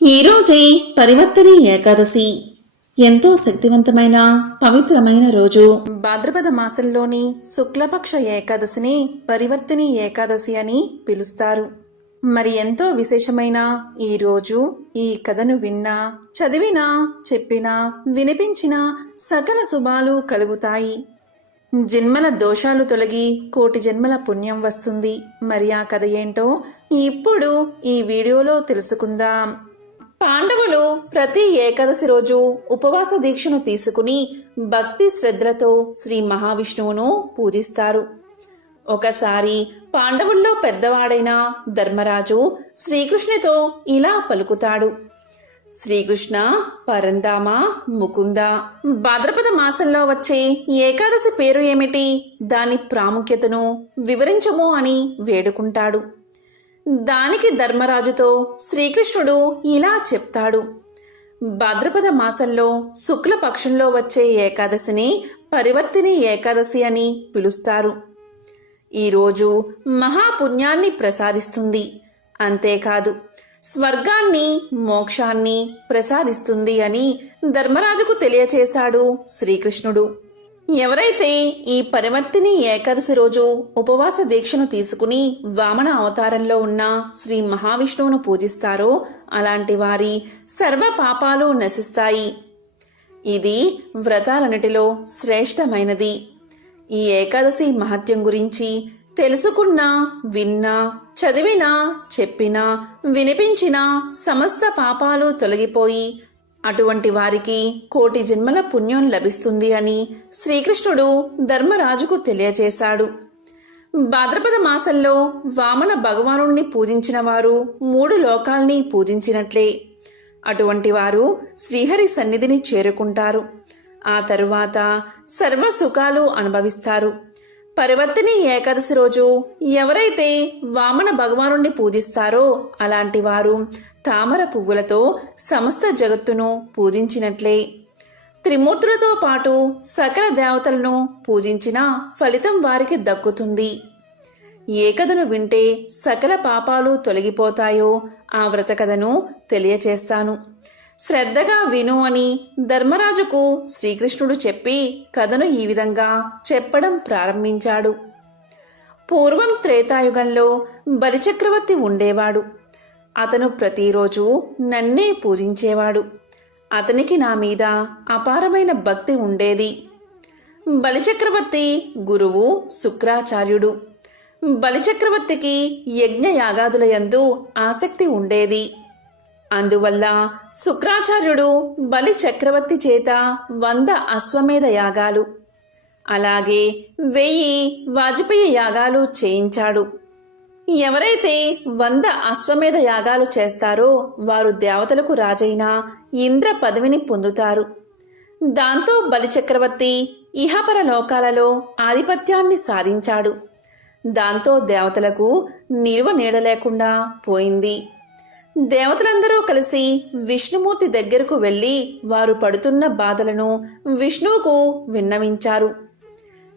ఈరోజే పరివర్తనీ ఏకాదశి. ఎంతో శక్తివంతమైన పవిత్రమైన రోజు. భాద్రపద మాసంలోని శుక్లపక్ష ఏకాదశిని పరివర్తని ఏకాదశి అని పిలుస్తారు. మరి ఎంతో విశేషమైన ఈ రోజు ఈ కథను విన్నా చదివినా చెప్పినా వినిపించినా సకల శుభాలు కలుగుతాయి. జన్మల దోషాలు తొలగి కోటి జన్మల పుణ్యం వస్తుంది. మరి ఆ కథ ఏంటో ఇప్పుడు ఈ వీడియోలో తెలుసుకుందాం. పాండవులు ప్రతి ఏకాదశి రోజు ఉపవాస దీక్షను తీసుకుని భక్తి శ్రద్ధలతో శ్రీ మహావిష్ణువును పూజిస్తారు. ఒకసారి పాండవుల్లో పెద్దవాడైన ధర్మరాజు శ్రీకృష్ణుతో ఇలా పలుకుతాడు. శ్రీకృష్ణ పరందామ ముకుంద భాద్రపద మాసంలో వచ్చే ఏకాదశి పేరు ఏమిటి? దాని ప్రాముఖ్యతను వివరించము అని వేడుకుంటాడు. దానికి ధర్మరాజుతో శ్రీకృష్ణుడు ఇలా చెప్తాడు. భాద్రపద మాసంలో శుక్లపక్షంలో వచ్చే ఏకాదశిని పరివర్తిని ఏకాదశి అని పిలుస్తారు. ఈరోజు మహాపుణ్యాన్ని ప్రసాదిస్తుంది. అంతేకాదు స్వర్గాన్ని మోక్షాన్ని ప్రసాదిస్తుంది అని ధర్మరాజుకు తెలియచేశాడు శ్రీకృష్ణుడు. ఎవరైతే ఈ పరివర్తిని ఏకాదశి రోజు ఉపవాస దీక్షను తీసుకుని వామన అవతారంలో ఉన్న శ్రీ మహావిష్ణువును పూజిస్తారో అలాంటి వారి సర్వ పాపాలు నశిస్తాయి. ఇది వ్రతాలన్నిటిలో శ్రేష్టమైనది. ఈ ఏకాదశి మహత్యం గురించి తెలుసుకున్నా విన్నా చదివినా చెప్పినా వినిపించినా సమస్త పాపాలు తొలగిపోయి అటువంటి వారికి కోటి జన్మల పుణ్యం లభిస్తుంది అని శ్రీకృష్ణుడు ధర్మరాజుకు తెలియచేశాడు. భాద్రపద మాసంలో వామన భగవానుణ్ణి పూజించిన వారు మూడు లోకాల్ని పూజించినట్లే. అటువంటి వారు శ్రీహరి సన్నిధిని చేరుకుంటారు. ఆ తరువాత సర్వ సుఖాలు అనుభవిస్తారు. పరివర్తిని ఏకాదశి రోజు ఎవరైతే వామన భగవానుణ్ణి పూజిస్తారో అలాంటి వారు తామర పువ్వులతో సమస్త జగత్తును పూజించినట్లే. త్రిమూర్తులతో పాటు సకల దేవతలను పూజించిన ఫలితం వారికి దక్కుతుంది. ఏ కథను వింటే సకల పాపాలు తొలగిపోతాయో ఆ వ్రత కథను తెలియచేస్తాను. శ్రద్ధగా విను అని ధర్మరాజుకు శ్రీకృష్ణుడు చెప్పి కథను ఈ విధంగా చెప్పడం ప్రారంభించాడు. పూర్వం త్రేతాయుగంలో బలిచక్రవర్తి ఉండేవాడు. అతను ప్రతిరోజు నన్నే పూజించేవాడు. అతనికి నా మీద అపారమైన భక్తి ఉండేది. బలిచక్రవర్తి గురువు శుక్రాచార్యుడు. బలిచక్రవర్తికి యజ్ఞ యాగాదుల యందు ఆసక్తి ఉండేది. అందువల్ల శుక్రాచార్యుడు బలి చక్రవర్తి చేత వంద అశ్వమేధ యాగాలు. అలాగే వెయ్యి వాజపేయి యాగాలు చేయించాడు. ఎవరైతే వంద అశ్వమేధ యాగాలు చేస్తారో వారు దేవతలకు రాజైన ఇంద్ర పదవిని పొందుతారు. దాంతో బలిచక్రవర్తి ఇహపర లోకాలలో ఆధిపత్యాన్ని సాధించాడు. దాంతో దేవతలకు నిల్వ నీడలేకుండా పోయింది. దేవతలందరూ కలిసి విష్ణుమూర్తి దగ్గరకు వెళ్ళి వారు పడుతున్న బాధలను విష్ణువుకు విన్నవించారు.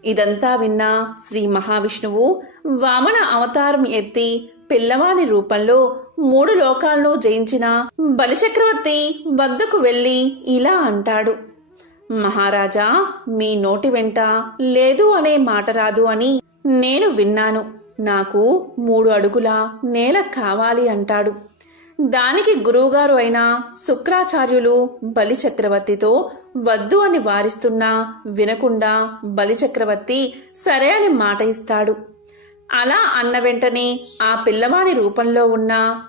ఇదంతా విన్న శ్రీ మహావిష్ణువు వామన అవతారం ఎత్తి పిల్లవాని రూపంలో మూడు లోకాల్లో జయించిన బలిచక్రవర్తి వద్దకు వెళ్ళి ఇలా అంటాడు. మహారాజా మీ నోటి వెంట లేదు అనే మాట రాదు అని నేను విన్నాను. నాకు మూడు అడుగుల నేల కావాలి అంటాడు. దానికి గురువుగారు అయిన శుక్రాచార్యులు బలిచక్రవర్తితో వద్దు అని వారిస్తున్నా వినకుండా బలిచక్రవర్తి సరే అని మాట ఇస్తాడు. అలా అన్న వెంటనే ఆ పిల్లవాని రూపంలో ఉన్న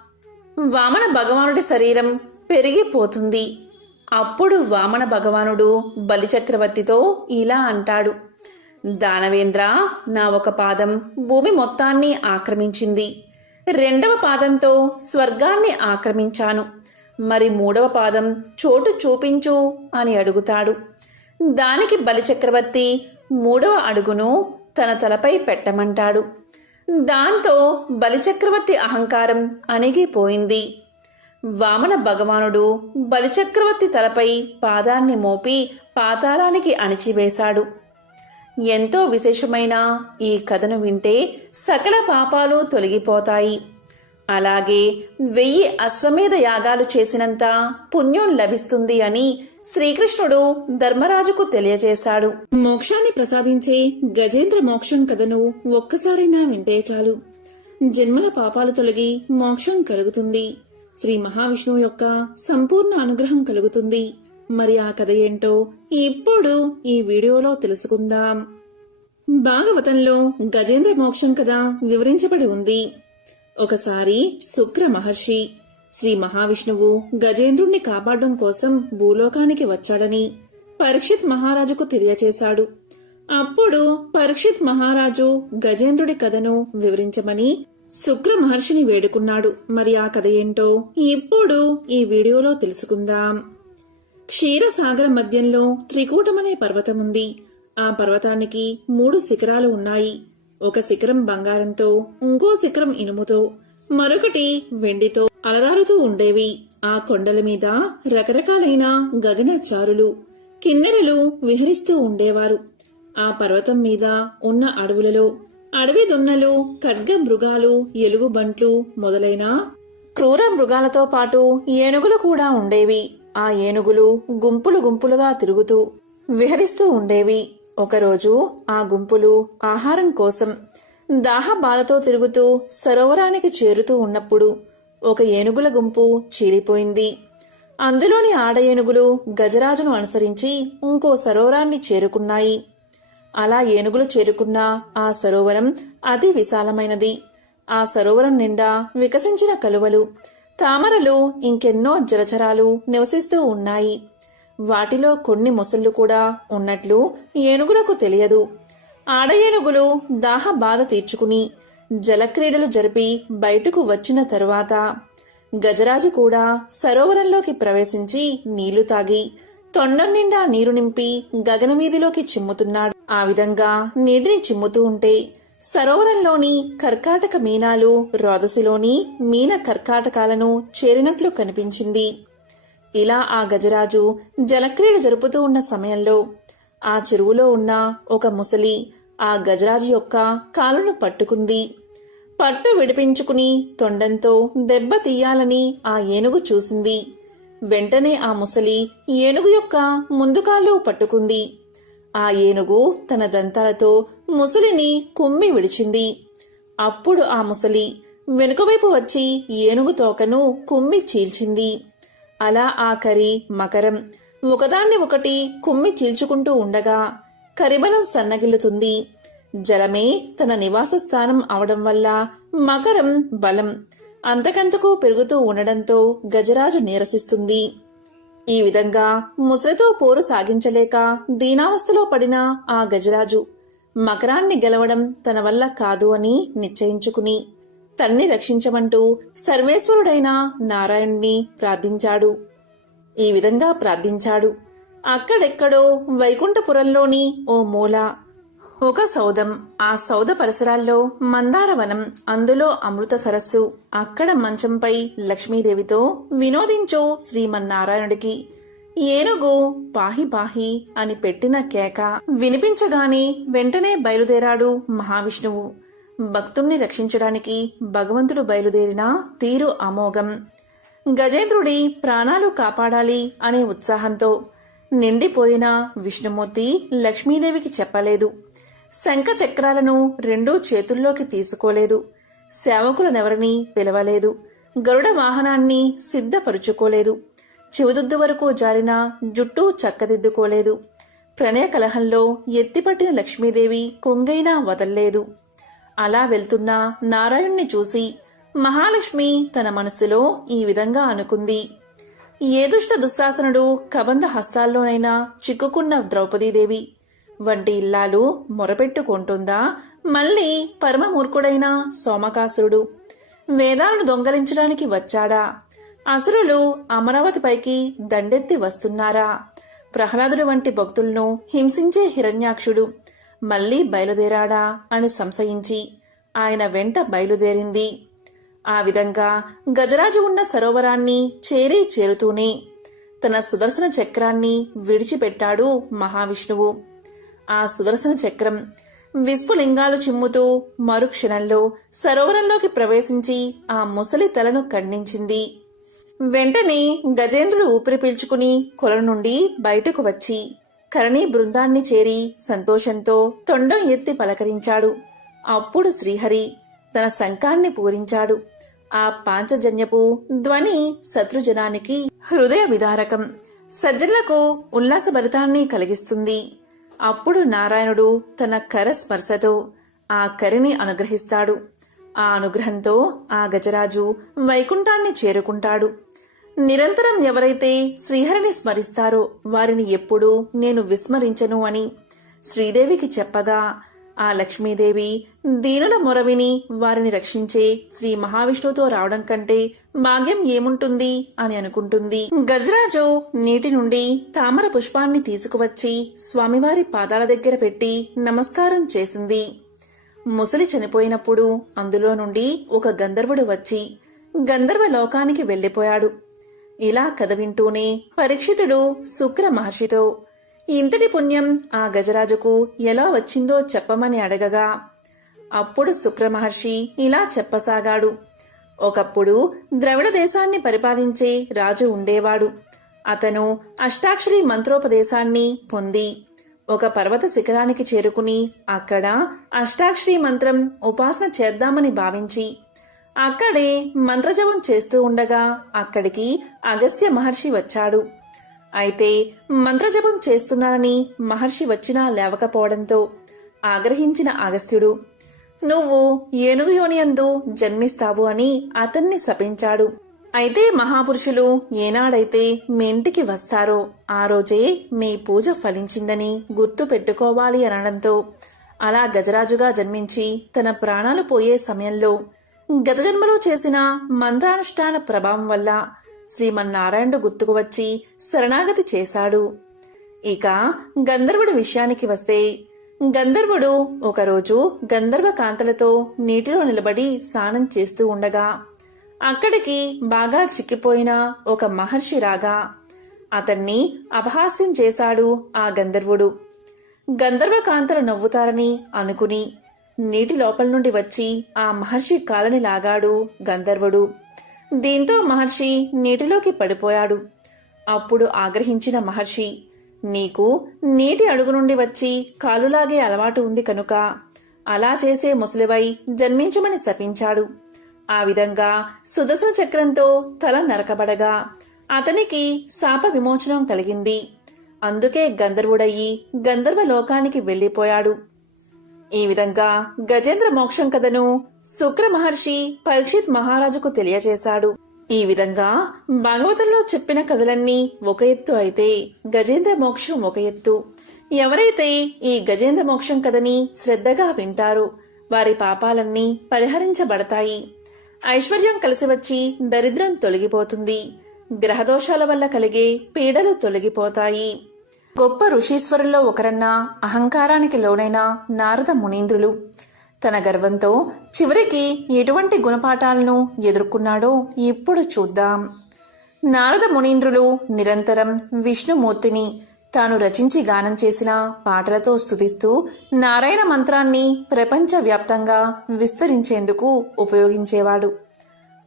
వామన భగవానుడి శరీరం పెరిగిపోతుంది. అప్పుడు వామన భగవానుడు బలిచక్రవర్తితో ఇలా అంటాడు. దానవేంద్ర నా ఒక పాదం భూమి మొత్తాన్ని ఆక్రమించింది. రెండవ పాదంతో స్వర్గాన్ని ఆక్రమించాను. మరి మూడవ పాదం చోటు చూపించు అని అడుగుతాడు. దానికి బలిచక్రవర్తి మూడవ అడుగును తన తలపై పెట్టమంటాడు. దాంతో బలిచక్రవర్తి అహంకారం అణిగిపోయింది. వామన భగవానుడు బలిచక్రవర్తి తలపై పాదాన్ని మోపి పాతాళానికి అణిచివేశాడు. ఎంతో విశేషమైన ఈ కథను వింటే సకల పాపాలు తొలగిపోతాయి. అలాగే వెయ్యి అశ్వమేధ యాగాలు చేసినంత పుణ్యం లభిస్తుంది అని శ్రీకృష్ణుడు ధర్మరాజుకు తెలియజేశాడు. మోక్షాన్ని ప్రసాదించే గజేంద్ర మోక్షం కథను ఒక్కసారైనా వింటే చాలు. జన్మల పాపాలు తొలగి మోక్షం కలుగుతుంది. శ్రీ మహావిష్ణువు యొక్క సంపూర్ణ అనుగ్రహం కలుగుతుంది. మరి ఆ కథ ఏంటో ఇప్పుడు ఈ వీడియోలో తెలుసుకుందాం. భాగవతంలో గజేంద్ర మోక్షం కథ వివరించబడి ఉంది. ఒకసారి శుక్ర మహర్షి శ్రీ మహావిష్ణువు గజేంద్రుణ్ణి కాపాడడం కోసం భూలోకానికి వచ్చాడని పరీక్షిత్ మహారాజుకు తెలియచేశాడు. అప్పుడు పరీక్షిత్ మహారాజు గజేంద్రుడి కథను వివరించమని శుక్ర మహర్షిని వేడుకున్నాడు. మరి ఆ కథ ఏంటో ఇప్పుడు ఈ వీడియోలో తెలుసుకుందాం. క్షీరసాగర మధ్యంలో త్రికూటమనే పర్వతం ఉంది ఆ పర్వతానికి మూడు శిఖరాలు ఉన్నాయి. ఒక శిఖరం బంగారంతో ఇంకో శిఖరం ఇనుముతో మరొకటి వెండితో అలరారుతూ ఉండేవి. ఆ కొండల మీద రకరకాలైన గగనచారులు కిన్నెరలు విహరిస్తూ ఉండేవారు. ఆ పర్వతం మీద ఉన్న అడవులలో అడవి దున్నలు ఖడ్గ మృగాలు ఎలుగుబంట్లు మొదలైన క్రూర మృగాలతో పాటు ఏనుగులు కూడా ఉండేవి. ఆ ఏనుగులు గుంపులు గుంపులుగా తిరుగుతూ విహరిస్తూ ఉండేవి. ఒకరోజు ఆ గుంపులు ఆహారం కోసం దాహ బాధతో తిరుగుతూ సరోవరానికి చేరుతూ ఉన్నప్పుడు ఒక ఏనుగుల గుంపు చీలిపోయింది. అందులోని ఆడ ఏనుగులు గజరాజును అనుసరించి ఇంకో సరోవరాన్ని చేరుకున్నాయి. అలా ఏనుగులు చేరుకున్న ఆ సరోవరం అతి విశాలమైనది. ఆ సరోవరం నిండా వికసించిన కలువలు తామరలు ఇంకెన్నో జలచరాలు నివసిస్తూ ఉన్నాయి. వాటిలో కొన్ని మొసళ్ళు కూడా ఉన్నట్లు ఏనుగులకు తెలియదు. ఆడ ఏనుగులు దాహ బాధ తీర్చుకుని జలక్రీడలు జరిపి బయటకు వచ్చిన తరువాత గజరాజు కూడా సరోవరంలోకి ప్రవేశించి నీళ్ళు తాగి తొండం నిండా నీరు నింపి గగనమీదిలోకి చిమ్ముతున్నాడు. ఆ విధంగా నీటిని చిమ్ముతూ ఉంటే సరోవరంలోని కర్కాటక మీనాలు రోదసిలోని మీన కర్కాటకాలను చేరినట్లు కనిపించింది. ఇలా ఆ గజరాజు జలక్రీడ జరుపుతూ ఉన్న సమయంలో ఆ చెరువులో ఉన్న ఒక ముసలి ఆ గజరాజు యొక్క కాలును పట్టుకుంది. పట్టు విడిపించుకుని తొండంతో దెబ్బ తీయాలని ఆ ఏనుగు చూసింది. వెంటనే ఆ ముసలి ఏనుగు యొక్క ముందు పట్టుకుంది. ఆ ఏనుగు తన దంతాలతో ముసలిని కుమ్మి విడిచింది. అప్పుడు ఆ ముసలి వెనుకవైపు వచ్చి ఏనుగు తోకను కుమ్మి చీల్చింది. అలా ఆ కరి మకరం. ఒకదాన్ని ఒకటి కుమ్మి చీల్చుకుంటూ ఉండగా కరిబలం సన్నగిల్లుతుంది. జలమే తన నివాస స్థానం అవడం వల్ల మకరం బలం. అంతకంతకు పెరుగుతూ ఉండడంతో గజరాజు నీరసిస్తుంది. ఈ విధంగా ముసలితో పోరు సాగించలేక దీనావస్థలో పడిన ఆ గజరాజు మకరాన్ని గెలవడం తన వల్ల కాదు అని నిశ్చయించుకుని తన్ని రక్షించమంటూ సర్వేశ్వరుడైన నారాయణ్ణి ప్రార్థించాడు. ఈ విధంగా ప్రార్థించాడు. అక్కడెక్కడో వైకుంఠపురంలోని ఓ మూల. ఒక సౌధం. ఆ సౌధ పరిసరాల్లో మందారవనం. అందులో అమృత సరస్సు. అక్కడ మంచంపై లక్ష్మీదేవితో వినోదించు శ్రీమన్నారాయణుడికి. ఏనుగు పాహి పాహి అని పెట్టిన కేక వినిపించగానే వెంటనే బయలుదేరాడు మహావిష్ణువు. భక్తుణ్ణి రక్షించడానికి భగవంతుడు బయలుదేరిన తీరు అమోఘం. గజేంద్రుడి ప్రాణాలు కాపాడాలి అనే ఉత్సాహంతో నిండిపోయిన విష్ణుమూర్తి లక్ష్మీదేవికి చెప్పలేదు. శంఖ చక్రాలను రెండూ చేతుల్లోకి తీసుకోలేదు. సేవకులనెవరిని పిలవలేదు. గరుడ వాహనాన్ని సిద్ధపరుచుకోలేదు. చివదుద్దు వరకు జారిన జుట్టు చక్కదిద్దుకోలేదు. ప్రణయ కలహంలో ఎత్తిపట్టిన లక్ష్మీదేవి కొంగైనా వదల్లేదు. అలా వెళ్తున్న నారాయణ్ణి చూసి మహాలక్ష్మి తన మనసులో ఈ విధంగా అనుకుంది. ఏ దుష్ట దుశ్శాసనుడు కబంధ హస్తాల్లోనైనా చిక్కుకున్న ద్రౌపదీదేవి? వంటి ఇల్లాలు మొరపెట్టుకుంటుందా? మళ్ళీ పరమమూర్ఖుడైన సోమకాసురుడు వేదాలను దొంగలించడానికి వచ్చాడా? అసురులు అమరావతిపైకి దండెత్తి వస్తున్నారా? ప్రహ్లాదుడు వంటి భక్తులను హింసించే హిరణ్యాక్షుడు మళ్ళీ బయలుదేరాడా? అని సంశయించి ఆయన వెంట బయలుదేరింది. ఆ విధంగా గజరాజు ఉన్న సరోవరాన్ని చేరి చేరుతూనే తన సుదర్శన చక్రాన్ని విడిచిపెట్టాడు మహావిష్ణువు. ఆ సుదర్శన చక్రం విస్పులింగాలు చిమ్ముతూ మరుక్షణంలో సరోవరంలోకి ప్రవేశించి ఆ ముసలి తలను ఖండించింది. వెంటనే గజేంద్రుడు ఊపిరి పీల్చుకుని కొల నుండి బయటకు వచ్చి కరణి బృందాన్ని చేరి సంతోషంతో తొండం ఎత్తి పలకరించాడు. అప్పుడు శ్రీహరి తన శంఖాన్ని పూరించాడు. ఆ పాంచజన్యపు ధ్వని శత్రుజనానికి హృదయ విదారకం సజ్జనులకు ఉల్లాసభరితాన్ని కలిగిస్తుంది. అప్పుడు నారాయణుడు తన కర స్పర్శతో ఆ కరిని అనుగ్రహిస్తాడు. ఆ అనుగ్రహంతో ఆ గజరాజు వైకుంఠాన్ని చేరుకుంటాడు. నిరంతరం ఎవరైతే శ్రీహరిని స్మరిస్తారో వారిని ఎప్పుడూ నేను విస్మరించను అని శ్రీదేవికి చెప్పగా ఆ లక్ష్మీదేవి దీనుల మొరవిని వారిని రక్షించే శ్రీ మహావిష్ణువుతో రావడం కంటే భాగ్యం ఏముంటుంది అని అనుకుంటుంది. గజరాజు నీటి నుండి తామర పుష్పాన్ని తీసుకువచ్చి స్వామివారి పాదాల దగ్గర పెట్టి నమస్కారం చేసింది. ముసలి చనిపోయినప్పుడు అందులో నుండి ఒక గంధర్వుడు వచ్చి గంధర్వ లోకానికి వెళ్ళిపోయాడు ఇలా కథ వింటూనే పరీక్షితుడు శుక్ర మహర్షితో ఇంతటి పుణ్యం ఆ గజరాజుకు ఎలా వచ్చిందో చెప్పమని అడగగా అప్పుడు శుక్ర మహర్షి ఇలా చెప్పసాగాడు. ఒకప్పుడు ద్రవిడ దేశాన్ని పరిపాలించే రాజు ఉండేవాడు. అతను అష్టాక్షరి మంత్రోపదేశాన్ని పొంది ఒక పర్వత శిఖరానికి చేరుకుని అక్కడ అష్టాక్షరి మంత్రం ఉపాసన చేద్దామని భావించి అక్కడే మంత్రజపం చేస్తూ ఉండగా అక్కడికి అగస్త్య మహర్షి వచ్చాడు. అయితే మంత్రజపం చేస్తున్నానని మహర్షి వచ్చినా లేవకపోవడంతో ఆగ్రహించిన అగస్త్యుడు నువ్వు ఏనుగు యోనియందు జన్మిస్తావు అని అతన్ని శపించాడు. అయితే మహాపురుషులు ఏనాడైతే మీ ఇంటికి వస్తారో ఆ రోజే మీ పూజ ఫలించిందని గుర్తు పెట్టుకోవాలి అనడంతో అలా గజరాజుగా జన్మించి తన ప్రాణాలు పోయే సమయంలో గత జన్మలో చేసిన మంత్రానుష్ఠాన ప్రభావం వల్ల శ్రీమన్నారాయణుడు గుర్తుకు వచ్చి శరణాగతి చేశాడు. ఇక గంధర్వుడి విషయానికి వస్తే గంధర్వుడు ఒకరోజు గంధర్వ కాంతలతో నీటిలో నిలబడి స్నానం చేస్తూ ఉండగా అక్కడికి బాగా చిక్కిపోయిన ఒక మహర్షి రాగా అతన్ని అపహాస్యం చేశాడు ఆ గంధర్వుడు. గంధర్వ కాంతలు నవ్వుతారని అనుకుని నీటి లోపల నుండి వచ్చి ఆ మహర్షి కాలని లాగాడు గంధర్వుడు. దీంతో మహర్షి నీటిలోకి పడిపోయాడు. అప్పుడు ఆగ్రహించిన మహర్షి నీకు నీటి అడుగు నుండి వచ్చి కాలులాగే అలవాటు ఉంది కనుక అలా చేసే ముసలివై జన్మించమని శపించాడు. ఆ విధంగా సుదర్శన చక్రంతో తల నరకబడగా అతనికి శాప విమోచనం కలిగింది. అందుకే గంధర్వుడయ్యి గంధర్వ లోకానికి వెళ్ళిపోయాడు. ఈ విధంగా గజేంద్ర మోక్షం కథను శుక్ర మహర్షి పరీక్షిత్ మహారాజుకు తెలియజేశాడు. ఈ విధంగా భాగవతంలో చెప్పిన కథలన్నీ ఒక ఎత్తు అయితే గజేంద్ర మోక్షం ఒక ఎత్తు. ఎవరైతే ఈ గజేంద్ర మోక్షం కథని శ్రద్ధగా వింటారో వారి పాపాలన్నీ పరిహరించబడతాయి. ఐశ్వర్యం కలిసి వచ్చి దరిద్రం తొలగిపోతుంది. గ్రహదోషాల వల్ల కలిగే పీడలు తొలగిపోతాయి. గొప్ప ఋషీశ్వరుల్లో ఒకరన్నా అహంకారానికి లోనైన నారద మునీంద్రులు. తన గర్వంతో చివరికి ఎటువంటి గుణపాఠాలను ఎదుర్కొన్నాడో ఇప్పుడు చూద్దాం. నారద మునీంద్రులు నిరంతరం విష్ణుమూర్తిని తాను రచించి గానం చేసిన పాటలతో స్తుతిస్తూ నారాయణ మంత్రాన్ని ప్రపంచవ్యాప్తంగా విస్తరించేందుకు ఉపయోగించేవాడు.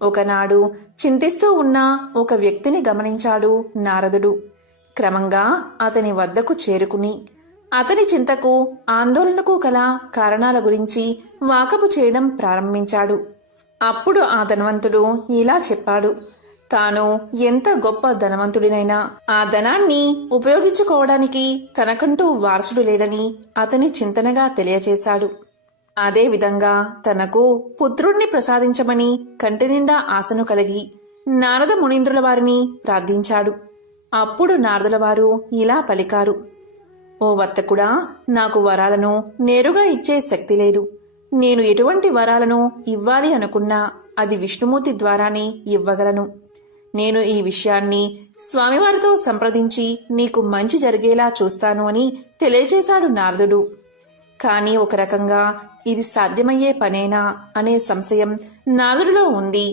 ఒకనాడు చింతిస్తూ ఉన్న ఒక వ్యక్తిని గమనించాడు నారదుడు. క్రమంగా అతని వద్దకు చేరుకుని అతని చింతకు ఆందోళనకు కల కారణాల గురించి వాకపు చేయడం ప్రారంభించాడు. అప్పుడు ఆ ధనవంతుడు ఇలా చెప్పాడు తాను ఎంత గొప్ప ధనవంతుడినైనా ఆ ధనాన్ని ఉపయోగించుకోవడానికి తనకంటూ వారసుడు లేడని అతని చింతనగా తెలియచేశాడు. అదేవిధంగా తనకు పుత్రుణ్ణి ప్రసాదించమని కంటినిండా ఆశను కలిగి నారద మునీంద్రుల వారిని ప్రార్థించాడు. అప్పుడు నారదులవారు ఇలా పలికారు. ఓ వర్తకుడా నాకు వరాలను నేరుగా ఇచ్చే శక్తి లేదు. నేను ఎటువంటి వరాలను ఇవ్వాలి అనుకున్నా అది విష్ణుమూర్తి ద్వారానే ఇవ్వగలను. నేను ఈ విషయాన్ని స్వామివారితో సంప్రదించి నీకు మంచి జరిగేలా చూస్తాను అని తెలియజేశాడు నారదుడు. కానీ ఒక రకంగా ఇది సాధ్యమయ్యే పనేనా అనే సంశయం నారదుడిలో ఉంది.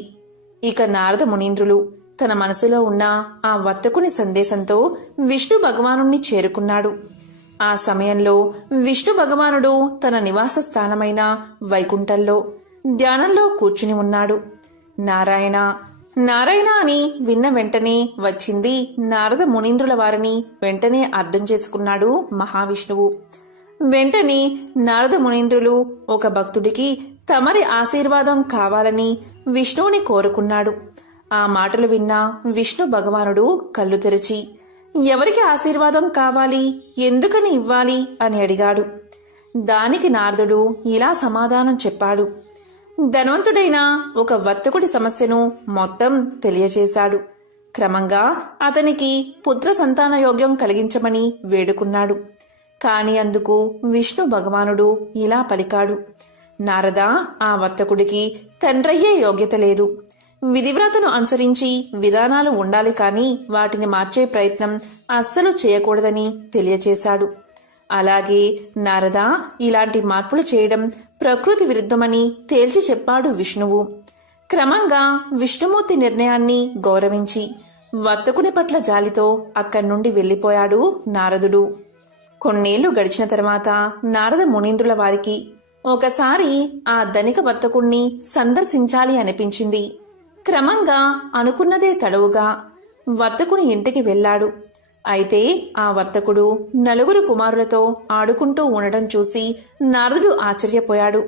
ఇక నారద మునీంద్రులు తన మనసులో ఉన్న ఆ వర్తకుని సందేశంతో విష్ణు భగవానుణ్ణి చేరుకున్నాడు. ఆ సమయంలో విష్ణు భగవానుడు తన నివాస స్థానమైన వైకుంఠంలో ధ్యానంలో కూర్చుని ఉన్నాడు. నారాయణ నారాయణ అని విన్న వెంటనే వచ్చింది నారద మునీంద్రుల వారిని వెంటనే అర్థం చేసుకున్నాడు మహావిష్ణువు. వెంటనే నారద మునీంద్రులు ఒక భక్తుడికి తమరి ఆశీర్వాదం కావాలని విష్ణువుని కోరుకున్నాడు. ఆ మాటలు విన్న విష్ణు భగవానుడు కళ్ళు తెరిచి ఎవరికి ఆశీర్వాదం కావాలి? ఎందుకని ఇవ్వాలి? అని అడిగాడు. దానికి నారదుడు ఇలా సమాధానం చెప్పాడు. ధనవంతుడైన ఒక వర్తకుడి సమస్యను మొత్తం తెలియజేశాడు. క్రమంగా అతనికి పుత్ర సంతాన యోగ్యం కలిగించమని వేడుకున్నాడు. కాని అందుకు విష్ణు భగవానుడు ఇలా పలికాడు. నారద ఆ వర్తకుడికి తండ్రయ్యే యోగ్యత లేదు. విధివ్రతను అనుసరించి విధానాలు ఉండాలి కానీ వాటిని మార్చే ప్రయత్నం అస్సలు చేయకూడదని తెలియచేశాడు. అలాగే నారద ఇలాంటి మార్పులు చేయడం ప్రకృతి విరుద్ధమని తేల్చి చెప్పాడు విష్ణువు. క్రమంగా విష్ణుమూర్తి నిర్ణయాన్ని గౌరవించి వర్తకుని పట్ల జాలితో అక్కడి నుండి వెళ్ళిపోయాడు నారదుడు. కొన్నేళ్ళు గడిచిన తర్వాత నారద మునీంద్రుల వారికి ఒకసారి ఆ ధనిక వర్తకుణ్ణి సందర్శించాలి అనిపించింది. క్రమంగా అనుకున్నదే తడవుగా వర్తకుని ఇంటికి వెళ్ళాడు. అయితే ఆ వర్తకుడు నలుగురు కుమారులతో ఆడుకుంటూ ఉండడం చూసి నారదుడు ఆశ్చర్యపోయాడు.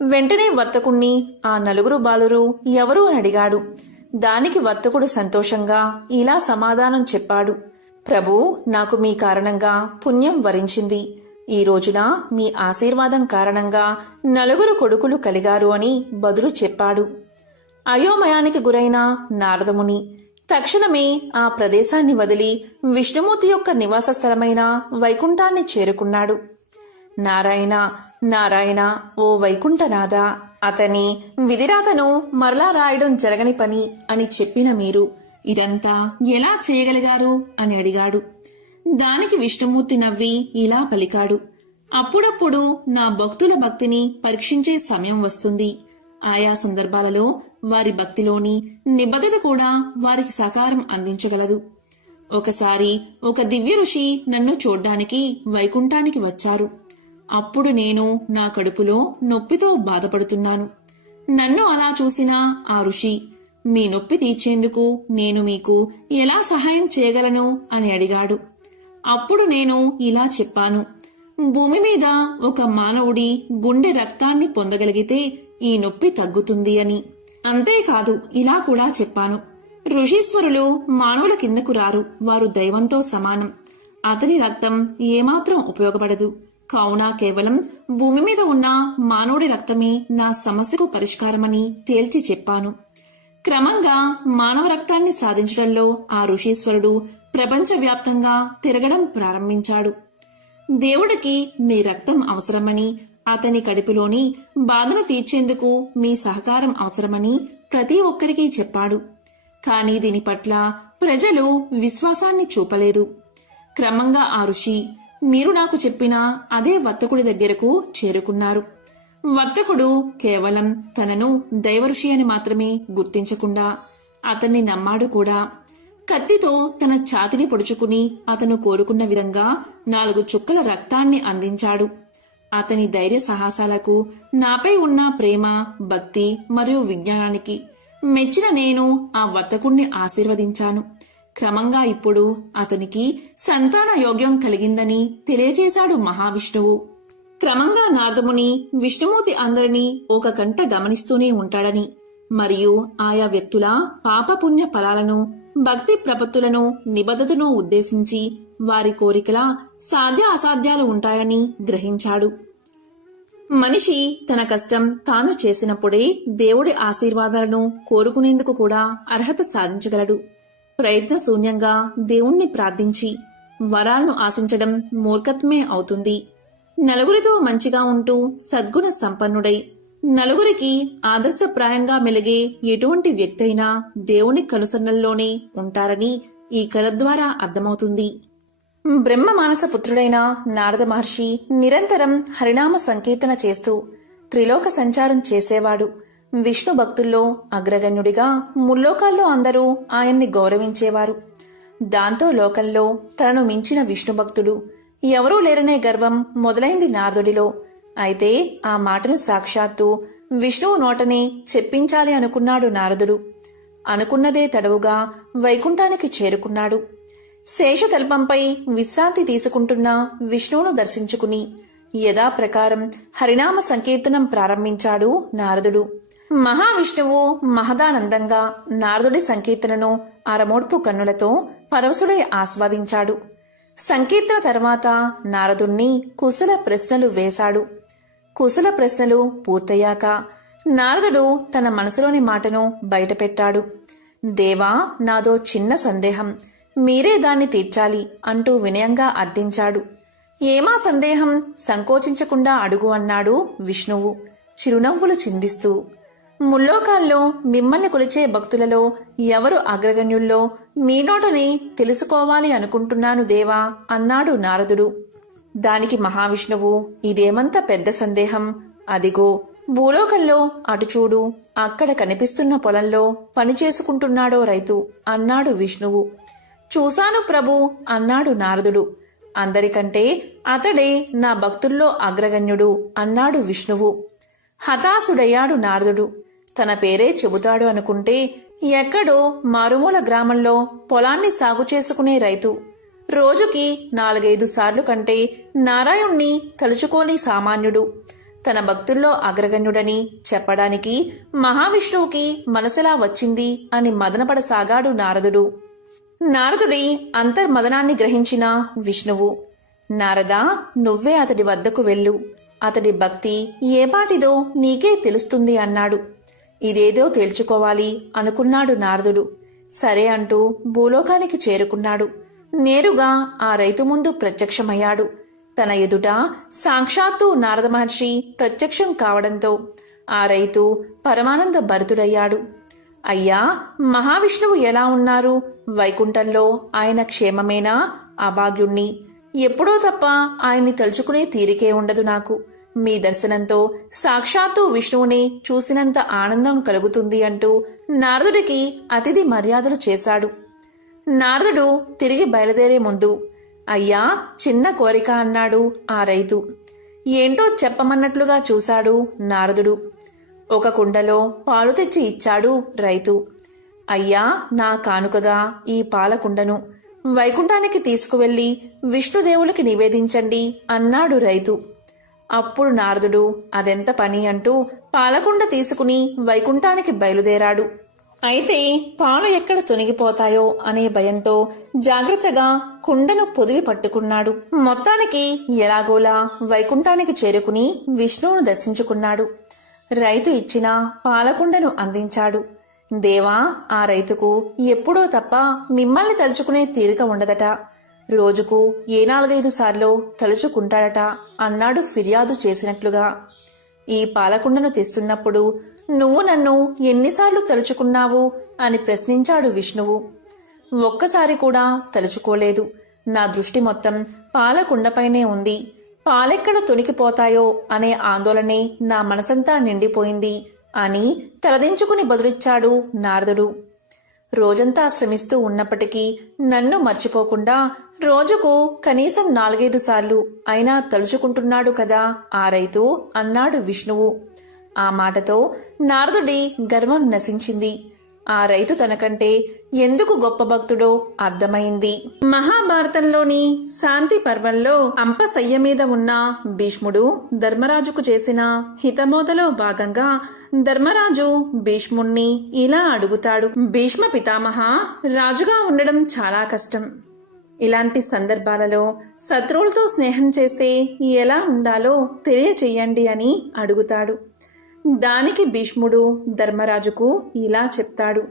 వెంటనే వర్తకుణ్ణి ఆ నలుగురు బాలురు ఎవరు అని అడిగాడు. దానికి వర్తకుడు సంతోషంగా ఇలా సమాధానం చెప్పాడు. ప్రభు నాకు మీ కారణంగా పుణ్యం వరించింది. ఈ రోజున మీ ఆశీర్వాదం కారణంగా నలుగురు కొడుకులు కలిగారు అని బదులు చెప్పాడు. అయోమయానికి గురైన నారదముని. తక్షణమే ఆ ప్రదేశాన్ని వదిలి విష్ణుమూర్తి యొక్క నివాస స్థలమైన వైకుంఠాన్ని చేరుకున్నాడు. నారాయణ నారాయణ ఓ వైకుంఠనాథ అతని విధిరాతను మరలా రాయడం జరగని పని అని చెప్పిన మీరు ఇదంతా ఎలా చేయగలిగారు అని అడిగాడు. దానికి విష్ణుమూర్తి నవ్వి ఇలా పలికాడు. అప్పుడప్పుడు నా భక్తుల భక్తిని పరీక్షించే సమయం వస్తుంది. ఆయా సందర్భాలలో వారి భక్తిలోని నిబద్ధత కూడా వారికి సహకారం అందించగలదు. ఒకసారి ఒక దివ్య ఋషి నన్ను చూడ్డానికి వైకుంఠానికి వచ్చారు. అప్పుడు నేను నా కడుపులో నొప్పితో బాధపడుతున్నాను. నన్ను అలా చూసిన ఆ ఋషి మీ నొప్పి తీర్చేందుకు నేను మీకు ఎలా సహాయం చేయగలను? అని అడిగాడు. అప్పుడు నేను ఇలా చెప్పాను భూమి మీద ఒక మానవుడి గుండె రక్తాన్ని పొందగలిగితే ఈ నొప్పి తగ్గుతుంది అని. అంతేకాదు ఇలా కూడా చెప్పాను. ఋషీశ్వరులు మానవుల కిందకు రారు. వారు దైవంతో సమానం. అతని రక్తం ఏమాత్రం ఉపయోగపడదు. కావున కేవలం భూమి మీద ఉన్న మానవుడి రక్తమే నా సమస్యకు పరిష్కారమని తేల్చి చెప్పాను. క్రమంగా మానవ రక్తాన్ని సాధించడంలో ఆ ఋషీశ్వరుడు ప్రపంచవ్యాప్తంగా తిరగడం ప్రారంభించాడు. దేవుడికి మీ రక్తం అవసరమని అతని కడుపులోని బాధను తీర్చేందుకు మీ సహకారం అవసరమని ప్రతి ఒక్కరికి చెప్పాడు. కానీ దీని పట్ల ప్రజలు విశ్వాసాన్ని చూపలేదు. క్రమంగా ఆ ఋషి మీరు నాకు చెప్పిన అదే వర్తకుడి దగ్గరకు చేరుకున్నారు. వర్తకుడు కేవలం తనను దైవఋషి అని మాత్రమే గుర్తించకుండా అతన్ని నమ్మాడు కూడా. కత్తితో తన ఛాతిని పొడుచుకుని అతను కోరుకున్న విధంగా నాలుగు చుక్కల రక్తాన్ని అందించాడు. అతని ధైర్య సాహసాలకు నాపై ఉన్న ప్రేమ భక్తి మరియు విజ్ఞానానికి మెచ్చిన నేను ఆ వర్తకుణ్ణి ఆశీర్వదించాను. క్రమంగా ఇప్పుడు అతనికి సంతాన యోగ్యం కలిగిందని తెలియజేశాడు మహావిష్ణువు. క్రమంగా నారదముని విష్ణుమూర్తి అందరినీ ఒక గంట గమనిస్తూనే ఉంటాడని మరియు ఆయా వ్యక్తుల పాపపుణ్య ఫలాలను భక్తి ప్రపత్తులను నిబద్ధతను ఉద్దేశించి వారి కోరికల సాధ్య అసాధ్యాలు ఉంటాయని గ్రహించాడు. మనిషి తన కష్టం తాను చేసినప్పుడే దేవుడి ఆశీర్వాదాలను కోరుకునేందుకు కూడా అర్హత సాధించగలడు. ప్రయత్న శూన్యంగా దేవుణ్ణి ప్రార్థించి వరాలను ఆశించడం మూర్ఖత్వమే అవుతుంది. నలుగురితో మంచిగా ఉంటూ సద్గుణ సంపన్నుడై నలుగురికి ఆదర్శప్రాయంగా మెలిగే ఎటువంటి వ్యక్తి అయినా దేవుని కనుసన్నల్లోనే ఉంటారని ఈ కథ ద్వారా అర్థమవుతుంది. బ్రహ్మ మానస పుత్రుడైన నారద మహర్షి నిరంతరం హరినామ సంకీర్తన చేస్తూ త్రిలోక సంచారం చేసేవాడు. విష్ణు భక్తుల్లో అగ్రగణ్యుడిగా ముల్లోకాల్లో అందరూ ఆయన్ని గౌరవించేవారు. దాంతో లోకంలో తనను మించిన విష్ణు భక్తుడు ఎవరూ లేరనే గర్వం మొదలైంది నారదుడిలో. అయితే ఆ మాటను సాక్షాత్తు విష్ణువు నోటనే చెప్పించాలి అనుకున్నాడు నారదుడు. అనుకున్నదే తడవుగా వైకుంఠానికి చేరుకున్నాడు. శేషతల్పంపై విశ్రాంతి తీసుకుంటున్న విష్ణువును దర్శించుకుని యథాప్రకారం హరినామ సంకీర్తనం ప్రారంభించాడు నారదుడు. మహావిష్ణువు మహదానందంగా నారదుడి సంకీర్తనను అరమోడ్పు కన్నులతో పరవశుడై ఆస్వాదించాడు. సంకీర్తన తర్వాత నారదుణ్ణి కుశల ప్రశ్నలు వేశాడు. కుశల ప్రశ్నలు పూర్తయ్యాక నారదుడు తన మనసులోని మాటను బయటపెట్టాడు. దేవా నాదో చిన్న సందేహం. మీరే దాన్ని తీర్చాలి అంటూ వినయంగా అర్థించాడు. ఏమా సందేహం? సంకోచించకుండా అడుగు అన్నాడు విష్ణువు. చిరునవ్వులు చిందిస్తూ. ముల్లోకాల్లో మిమ్మల్ని కొలిచే భక్తులలో ఎవరు అగ్రగణ్యుల్లో? మీ నోటని తెలుసుకోవాలి అనుకుంటున్నాను దేవా అన్నాడు నారదుడు. దానికి మహావిష్ణువు ఇదేమంత పెద్ద సందేహం? అదిగో భూలోకంలో అటు చూడు అక్కడ కనిపిస్తున్న పొలంలో పని చేసుకుంటున్నాడో రైతు అన్నాడు విష్ణువు. చూశాను ప్రభు అన్నాడు నారదుడు. అందరికంటే అతడే నా భక్తుల్లో అగ్రగణ్యుడు అన్నాడు విష్ణువు. హతాశుడయ్యాడు నారదుడు. తన పేరే చెబుతాడు అనుకుంటే ఎక్కడో మారుమూల గ్రామంలో పొలాన్ని సాగు చేసుకునే రైతు. రోజుకి నాలుగైదు సార్లు కంటే నారాయణ్ణి తలుచుకోని సామాన్యుడు. తన భక్తుల్లో అగ్రగణ్యుడని చెప్పడానికి మహావిష్ణువుకి మనసులా వచ్చింది అని మదనపడసాగాడు నారదుడు. నారదుడి అంతర్మదనాన్ని గ్రహించిన విష్ణువు. నారద నువ్వే అతడి వద్దకు వెళ్ళు. అతడి భక్తి ఏపాటిదో నీకే తెలుస్తుంది అన్నాడు. ఇదేదో తేల్చుకోవాలి అనుకున్నాడు నారదుడు. సరే అంటూ భూలోకానికి చేరుకున్నాడు. నేరుగా ఆ రైతు ముందు ప్రత్యక్షమయ్యాడు. తన ఎదుట సాక్షాత్తు నారద మహర్షి ప్రత్యక్షం కావడంతో ఆ రైతు పరమానంద భరితుడయ్యాడు. అయ్యా మహావిష్ణువు ఎలా ఉన్నారు? వైకుంఠంలో ఆయన క్షేమమేనా? అభాగ్యుణ్ణి. ఎప్పుడో తప్ప ఆయన్ని తలుచుకునే తీరికే ఉండదు నాకు. మీ దర్శనంతో సాక్షాత్తు విష్ణువుని చూసినంత ఆనందం కలుగుతుంది అంటూ నారదుడికి అతిథి మర్యాదలు చేశాడు. నారదుడు తిరిగి బయలుదేరే ముందు అయ్యా చిన్న కోరిక అన్నాడు ఆ రైతు. ఏంటో చెప్పమన్నట్లుగా చూశాడు నారదుడు. ఒక కుండలో పాలు తెచ్చి ఇచ్చాడు రైతు. అయ్యా నా కానుకగా ఈ పాలకుండను వైకుంఠానికి తీసుకువెళ్ళి విష్ణుదేవులకి నివేదించండి అన్నాడు రైతు. అప్పుడు నారదుడు అదెంత పని అంటూ పాలకుండ తీసుకుని వైకుంఠానికి బయలుదేరాడు. అయితే పాలు ఎక్కడ తొనిగిపోతాయో అనే భయంతో జాగ్రత్తగా కుండను పొదివి పట్టుకున్నాడు. మొత్తానికి ఎలాగోలా వైకుంఠానికి చేరుకుని విష్ణువును దర్శించుకున్నాడు. రైతు ఇచ్చిన పాలకుండను అందించాడు. దేవా ఆ రైతుకు ఎప్పుడో తప్ప మిమ్మల్ని తలుచుకునే తీరిక ఉండదట. రోజుకు ఏ నాలుగైదు సార్లు తలుచుకుంటాడట అన్నాడు ఫిర్యాదు చేసినట్లుగా. ఈ పాలకుండను తెస్తున్నప్పుడు నువ్వు నన్ను ఎన్నిసార్లు తలుచుకున్నావు అని ప్రశ్నించాడు విష్ణువు. ఒక్కసారి కూడా తలుచుకోలేదు. నా దృష్టి మొత్తం పాలకుండపైనే ఉంది. పాలెక్కడ తొనికిపోతాయో అనే ఆందోళనే నా మనసంతా నిండిపోయింది అని తలదించుకుని బదులిచ్చాడు నారదుడు. రోజంతా శ్రమిస్తూ ఉన్నప్పటికీ నన్ను మర్చిపోకుండా రోజుకు కనీసం నాలుగైదు సార్లు అయినా తలుచుకుంటున్నాడు కదా ఆ రైతు అన్నాడు విష్ణువు. ఆ మాటతో నారదుడి గర్వం నశించింది. ఆ రైతు తనకంటే ఎందుకు గొప్ప భక్తుడో అర్థమైంది. మహాభారతంలోని శాంతి పర్వంలో అంపశయ్య మీద ఉన్న భీష్ముడు ధర్మరాజుకు చేసిన హితమోదలో భాగంగా ధర్మరాజు భీష్ముణ్ణి ఇలా అడుగుతాడు. భీష్మ పితామహ రాజుగా ఉండడం చాలా కష్టం. ఇలాంటి సందర్భాలలో శత్రువులతో స్నేహం చేస్తే ఎలా ఉండాలో తెలియచేయండి అని అడుగుతాడు. దానికి భీష్ముడు ధర్మరాజుకు ఇలా చెప్తాడు.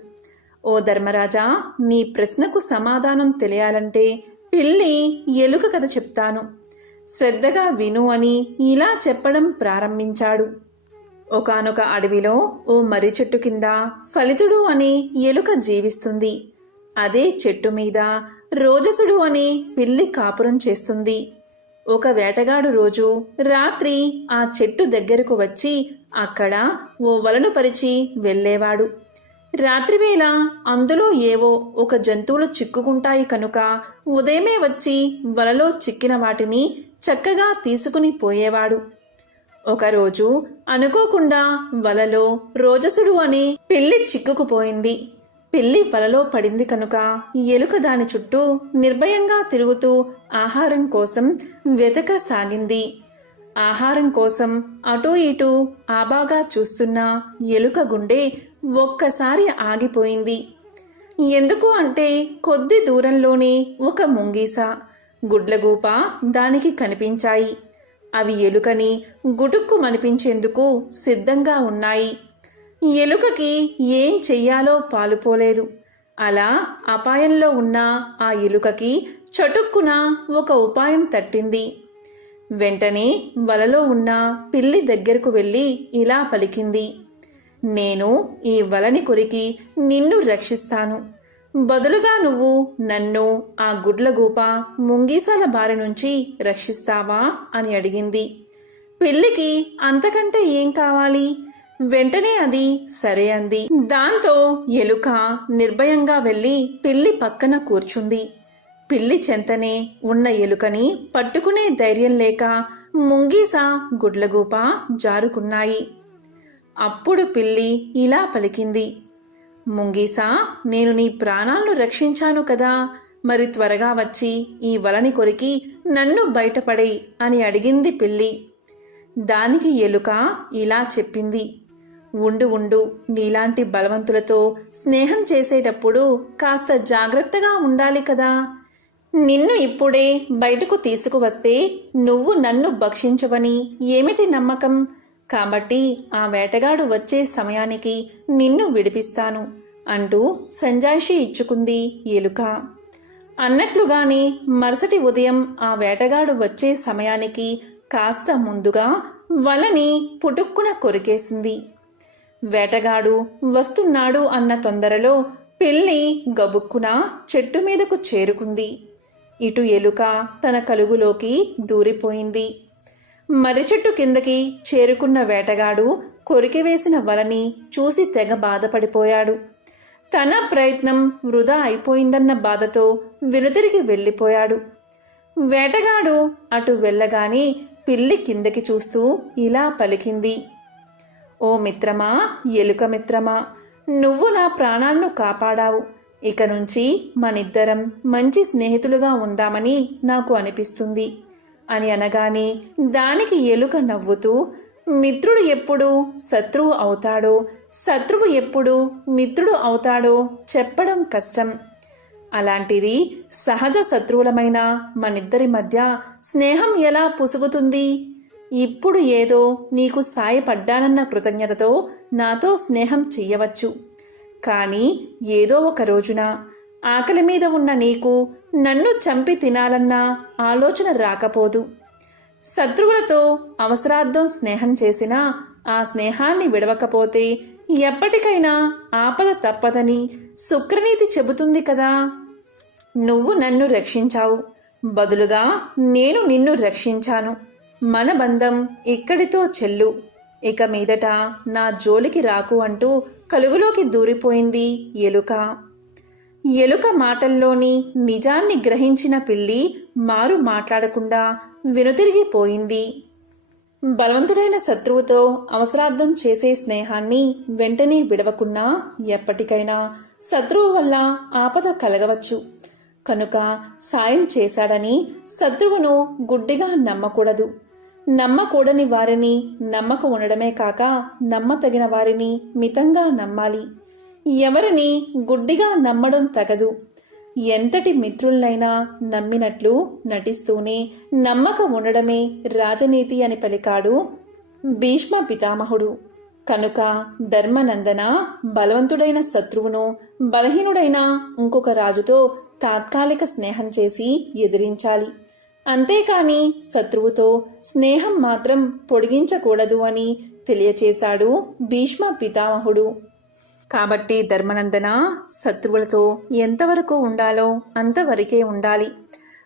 ఓ ధర్మరాజా నీ ప్రశ్నకు సమాధానం తెలియాలంటే పిల్లి ఎలుక కథ చెప్తాను. శ్రద్ధగా విను అని ఇలా చెప్పడం ప్రారంభించాడు. ఒకానొక అడవిలో ఓ మర్రి చెట్టు కింద ఫలితుడు అనే ఎలుక జీవిస్తుంది. అదే చెట్టు మీద రోజసుడు అనే పిల్లి కాపురం చేస్తుంది. ఒక వేటగాడు రోజు రాత్రి ఆ చెట్టు దగ్గరకు వచ్చి అక్కడ ఓ వలను పరిచి వెళ్ళేవాడు. రాత్రివేళ అందులో ఏవో ఒక జంతువులు చిక్కుకుంటాయి కనుక ఉదయమే వచ్చి వలలో చిక్కిన వాటిని చక్కగా తీసుకుని పోయేవాడు. ఒకరోజు అనుకోకుండా వలలో రోజసుడు అని పిల్లి చిక్కుకుపోయింది. పిల్లి వలలో పడింది కనుక ఎలుక దాని చుట్టూ నిర్భయంగా తిరుగుతూ ఆహారం కోసం వెతకసాగింది. ఆహారం కోసం అటూ ఇటూ ఆబాగా చూస్తున్న ఎలుక గుండె ఒక్కసారి ఆగిపోయింది. ఎందుకు అంటే కొద్ది దూరంలోనే ఒక ముంగీస గుడ్లగూప దానికి కనిపించాయి. అవి ఎలుకని గుటుక్కు మనిపించేందుకు సిద్ధంగా ఉన్నాయి. ఎలుకకి ఏం చెయ్యాలో పాలుపోలేదు. అలా అపాయంలో ఉన్న ఆ ఎలుకకి చటుక్కున ఒక ఉపాయం తట్టింది. వెంటనే వలలో ఉన్న పిల్లి దగ్గరకు వెళ్ళి ఇలా పలికింది. నేను ఈ వలని కొరికి నిన్ను రక్షిస్తాను. బదులుగా నువ్వు నన్ను ఆ గుడ్లగూప ముంగీసాల బారి నుంచి రక్షిస్తావా? అని అడిగింది. పిల్లికి అంతకంటే ఏం కావాలి? వెంటనే అది సరే అంది. దాంతో ఎలుక నిర్భయంగా వెళ్ళి పిల్లి పక్కన కూర్చుంది. పిల్లి చెంతనే ఉన్న ఎలుకని పట్టుకునే ధైర్యం లేక ముంగీస గుడ్లగూప జారుకున్నాయి. అప్పుడు పిల్లి ఇలా పలికింది. ముంగీసా నేను నీ ప్రాణాలను రక్షించాను కదా. మరి త్వరగా వచ్చి ఈ వలని కొరికి నన్ను బయటపడే అని అడిగింది పిల్లి. దానికి ఎలుక ఇలా చెప్పింది. ఉండు ఉండు నీలాంటి బలవంతులతో స్నేహం చేసేటప్పుడు కాస్త జాగ్రత్తగా ఉండాలి కదా. నిన్ను ఇప్పుడే బయటకు తీసుకువస్తే నువ్వు నన్ను భక్షించవని ఏమిటి నమ్మకం? కాబట్టి ఆ వేటగాడు వచ్చే సమయానికి నిన్ను విడిపిస్తాను అంటూ సంజాయిషి ఇచ్చుకుంది ఎలుక అన్నట్లుగాని మరుసటి ఉదయం ఆ వేటగాడు వచ్చే సమయానికి కాస్త ముందుగా వలని పుటుక్కున కొరికేసింది. వేటగాడు వస్తున్నాడు అన్న తొందరలో పిల్లి గబుక్కున చెట్టు మీదకు చేరుకుంది. ఇటు ఎలుక తన కలుగులోకి దూరిపోయింది. మర్రి చెట్టు కిందకి చేరుకున్న వేటగాడు కొరికివేసిన వలని చూసి తెగ బాధపడిపోయాడు. తన ప్రయత్నం వృధా అయిపోయిందన్న బాధతో వెనుతిరిగి వెళ్ళిపోయాడు. వేటగాడు అటు వెళ్ళగానే పిల్లి కిందకి చూస్తూ ఇలా పలికింది. ఓ మిత్రమా ఎలుక మిత్రమా నువ్వు నా ప్రాణాలను కాపాడావు. ఇక నుంచి మనిద్దరం మంచి స్నేహితులుగా ఉందామని నాకు అనిపిస్తుంది. అని అనగానే దానికి ఎలుక నవ్వుతూ మిత్రుడు ఎప్పుడు శత్రువు అవుతాడో శత్రువు ఎప్పుడు మిత్రుడు అవుతాడో చెప్పడం కష్టం. అలాంటిది సహజ శత్రువులమైన మనిద్దరి మధ్య స్నేహం ఎలా పుసుగుతుంది? ఇప్పుడు ఏదో నీకు సాయపడ్డానన్న కృతజ్ఞతతో నాతో స్నేహం చెయ్యవచ్చు. కానీ ఏదో ఒక రోజున ఆకలి మీద ఉన్న నీకు నన్ను చంపి తినాలన్న ఆలోచన రాకపోదు. శత్రువులతో అవసరార్థం స్నేహం చేసినా ఆ స్నేహాన్ని విడవకపోతే ఎప్పటికైనా ఆపద తప్పదని శుక్రనీతి చెబుతుంది కదా. నువ్వు నన్ను రక్షించావు. బదులుగా నేను నిన్ను రక్షించాను. మన బంధం ఇక్కడితో చెల్లు. ఇక మీదట నా జోలికి రాకు అంటూ కలుగులోకి దూరిపోయింది ఎలుక. ఎలుక మాటల్లోని నిజాన్ని గ్రహించిన పిల్లి మారు మాట్లాడకుండా వెనుతిరిగిపోయింది. బలవంతుడైన శత్రువుతో అవసరార్థం చేసే స్నేహాన్ని వెంటనే విడవకున్నా ఎప్పటికైనా శత్రువు వల్ల ఆపద కలగవచ్చు. కనుక సాయం చేశాడని శత్రువును గుడ్డిగా నమ్మకూడదు. నమ్మకూడని వారిని నమ్మక ఉండడమే కాక నమ్మతగిన వారిని మితంగా నమ్మాలి. ఎవరిని గుడ్డిగా నమ్మడం తగదు. ఎంతటి మిత్రులనైనా నమ్మినట్లు నటిస్తూనే నమ్మక ఉండడమే రాజనీతి అని పలికాడు భీష్మ పితామహుడు. కనుక ధర్మనందన బలవంతుడైన శత్రువును బలహీనుడైన ఇంకొక రాజుతో తాత్కాలిక స్నేహం చేసి ఎదిరించాలి. అంతేకాని శత్రువుతో స్నేహం మాత్రం పొడిగించకూడదు అని తెలియచేశాడు భీష్మ పితామహుడు. కాబట్టి ధర్మనందన శత్రువులతో ఎంతవరకు ఉండాలో అంతవరకే ఉండాలి.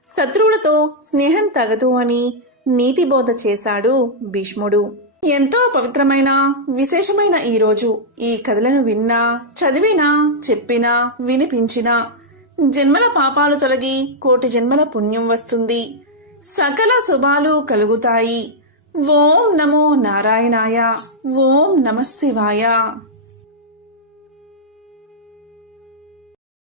శత్రువులతో స్నేహం తగదు అని నీతిబోధ చేశాడు భీష్ముడు. ఎంతో పవిత్రమైన విశేషమైన ఈ రోజు ఈ కథలను విన్నా చదివినా చెప్పినా వినిపించినా జన్మల పాపాలు తొలగి కోటి జన్మల పుణ్యం వస్తుంది. సకల శుభాలు కలుగుతాయి. ఓం నమో నారాయణాయ. ఓం నమశివాయ